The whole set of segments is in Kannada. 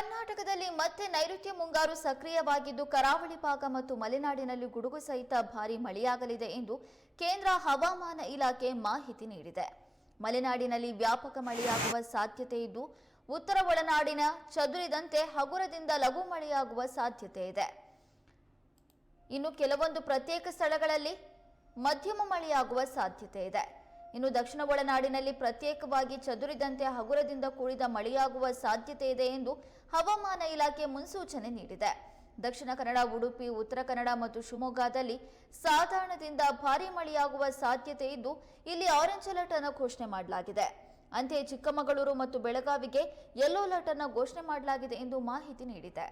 ಕರ್ನಾಟಕದಲ್ಲಿ ಮತ್ತೆ ನೈಋತ್ಯ ಮುಂಗಾರು ಸಕ್ರಿಯವಾಗಿದ್ದು, ಕರಾವಳಿ ಭಾಗ ಮತ್ತು ಮಲೆನಾಡಿನಲ್ಲಿ ಗುಡುಗು ಸಹಿತ ಭಾರಿ ಮಳೆಯಾಗಲಿದೆ ಎಂದು ಕೇಂದ್ರ ಹವಾಮಾನ ಇಲಾಖೆ ಮಾಹಿತಿ ನೀಡಿದೆ. ಮಲೆನಾಡಿನಲ್ಲಿ ವ್ಯಾಪಕ ಮಳೆಯಾಗುವ ಸಾಧ್ಯತೆ ಇದ್ದು, ಉತ್ತರ ಒಳನಾಡಿನ ಚದುರಿದಂತೆ ಹಗುರದಿಂದ ಲಘು ಮಳೆಯಾಗುವ ಸಾಧ್ಯತೆ ಇದೆ. ಇನ್ನು ಕೆಲವೊಂದು ಪ್ರತ್ಯೇಕ ಸ್ಥಳಗಳಲ್ಲಿ ಮಧ್ಯಮ ಮಳೆಯಾಗುವ ಸಾಧ್ಯತೆ ಇದೆ. ಇನ್ನು ದಕ್ಷಿಣ ಒಳನಾಡಿನಲ್ಲಿ ಪ್ರತ್ಯೇಕವಾಗಿ ಚದುರಿದಂತೆ ಹಗುರದಿಂದ ಕೂಡಿದ ಮಳೆಯಾಗುವ ಸಾಧ್ಯತೆ ಇದೆ ಎಂದು ಹವಾಮಾನ ಇಲಾಖೆ ಮುನ್ಸೂಚನೆ ನೀಡಿದೆ. ದಕ್ಷಿಣ ಕನ್ನಡ, ಉಡುಪಿ, ಉತ್ತರ ಕನ್ನಡ ಮತ್ತು ಶಿವಮೊಗ್ಗದಲ್ಲಿ ಸಾಧಾರಣದಿಂದ ಭಾರೀ ಮಳೆಯಾಗುವ ಸಾಧ್ಯತೆ ಇದ್ದು, ಇಲ್ಲಿ ಆರೆಂಜ್ ಅಲರ್ಟ್ ಅನ್ನು ಘೋಷಣೆ ಮಾಡಲಾಗಿದೆ. ಅಂತೆಯೇ ಚಿಕ್ಕಮಗಳೂರು ಮತ್ತು ಬೆಳಗಾವಿಗೆ ಯೆಲ್ಲೋ ಅಲರ್ಟ್ ಅನ್ನು ಘೋಷಣೆ ಮಾಡಲಾಗಿದೆ ಎಂದು ಮಾಹಿತಿ ನೀಡಿದೆ.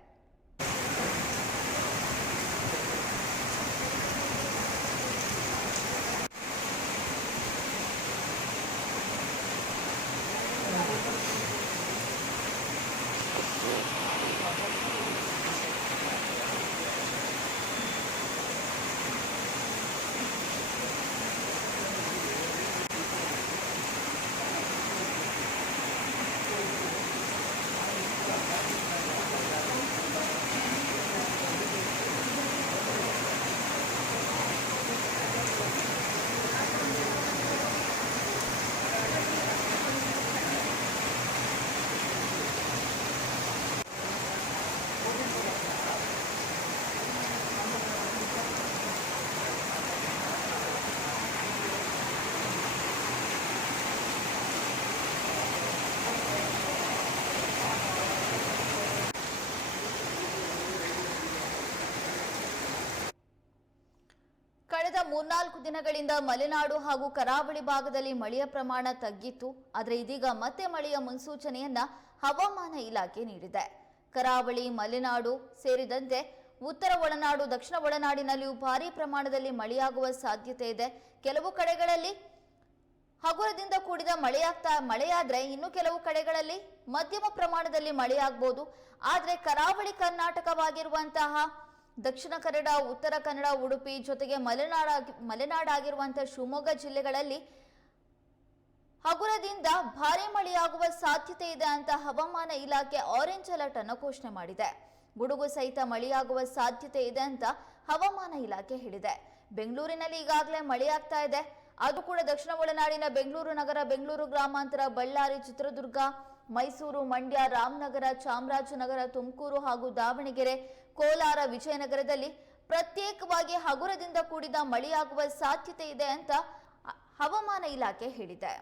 ಮೂರ್ನಾಲ್ಕು ದಿನಗಳಿಂದ ಮಲೆನಾಡು ಹಾಗೂ ಕರಾವಳಿ ಭಾಗದಲ್ಲಿ ಮಳೆಯ ಪ್ರಮಾಣ ತಗ್ಗಿತ್ತು. ಆದರೆ ಇದೀಗ ಮತ್ತೆ ಮಳೆಯ ಮುನ್ಸೂಚನೆಯನ್ನ ಹವಾಮಾನ ಇಲಾಖೆ ನೀಡಿದೆ. ಕರಾವಳಿ, ಮಲೆನಾಡು ಸೇರಿದಂತೆ ಉತ್ತರ ಒಳನಾಡು, ದಕ್ಷಿಣ ಒಳನಾಡಿನಲ್ಲಿಯೂ ಭಾರೀ ಪ್ರಮಾಣದಲ್ಲಿ ಮಳೆಯಾಗುವ ಸಾಧ್ಯತೆ ಇದೆ. ಕೆಲವು ಕಡೆಗಳಲ್ಲಿ ಹಗುರದಿಂದ ಕೂಡಿದ ಮಳೆಯಾಗ್ತಾ, ಮಳೆಯಾದ್ರೆ ಇನ್ನು ಕೆಲವು ಕಡೆಗಳಲ್ಲಿ ಮಧ್ಯಮ ಪ್ರಮಾಣದಲ್ಲಿ ಮಳೆಯಾಗಬಹುದು ಆದರೆ ಕರಾವಳಿ ಕರ್ನಾಟಕವಾಗಿರುವಂತಹ ದಕ್ಷಿಣ ಕನ್ನಡ, ಉತ್ತರ ಕನ್ನಡ, ಉಡುಪಿ ಜೊತೆಗೆ ಮಲೆನಾಡ ಮಲೆನಾಡಾಗಿರುವಂತಹ ಶಿವಮೊಗ್ಗ ಜಿಲ್ಲೆಗಳಲ್ಲಿ ಹಗುರದಿಂದ ಭಾರಿ ಮಳೆಯಾಗುವ ಸಾಧ್ಯತೆ ಇದೆ ಅಂತ ಹವಾಮಾನ ಇಲಾಖೆ ಆರೆಂಜ್ ಅಲರ್ಟ್ ಅನ್ನು ಘೋಷಣೆ ಮಾಡಿದೆ. ಗುಡುಗು ಸಹಿತ ಮಳೆಯಾಗುವ ಸಾಧ್ಯತೆ ಇದೆ ಅಂತ ಹವಾಮಾನ ಇಲಾಖೆ ಹೇಳಿದೆ. ಬೆಂಗಳೂರಿನಲ್ಲಿ ಈಗಾಗಲೇ ಮಳೆಯಾಗ್ತಾ ಇದೆ. ಅದು ಕೂಡ ದಕ್ಷಿಣ ಒಳನಾಡಿನ ಬೆಂಗಳೂರು ನಗರ, ಬೆಂಗಳೂರು ಗ್ರಾಮಾಂತರ, ಬಳ್ಳಾರಿ, ಚಿತ್ರದುರ್ಗ ಮೈಸೂರು, ಮಂಡ್ಯ, ರಾಮನಗರ, ಚಾಮರಾಜನಗರ, ತುಮಕೂರು ಹಾಗೂ ದಾವಣಗೆರೆ, ಕೋಲಾರ, ವಿಜಯನಗರದಲ್ಲಿ ಪ್ರತ್ಯೇಕವಾಗಿ ಹಗುರದಿಂದ ಕೂಡಿದ ಮಳೆಯಾಗುವ ಸಾಧ್ಯತೆ ಇದೆ ಅಂತ ಹವಾಮಾನ ಇಲಾಖೆ ಹೇಳಿದೆ.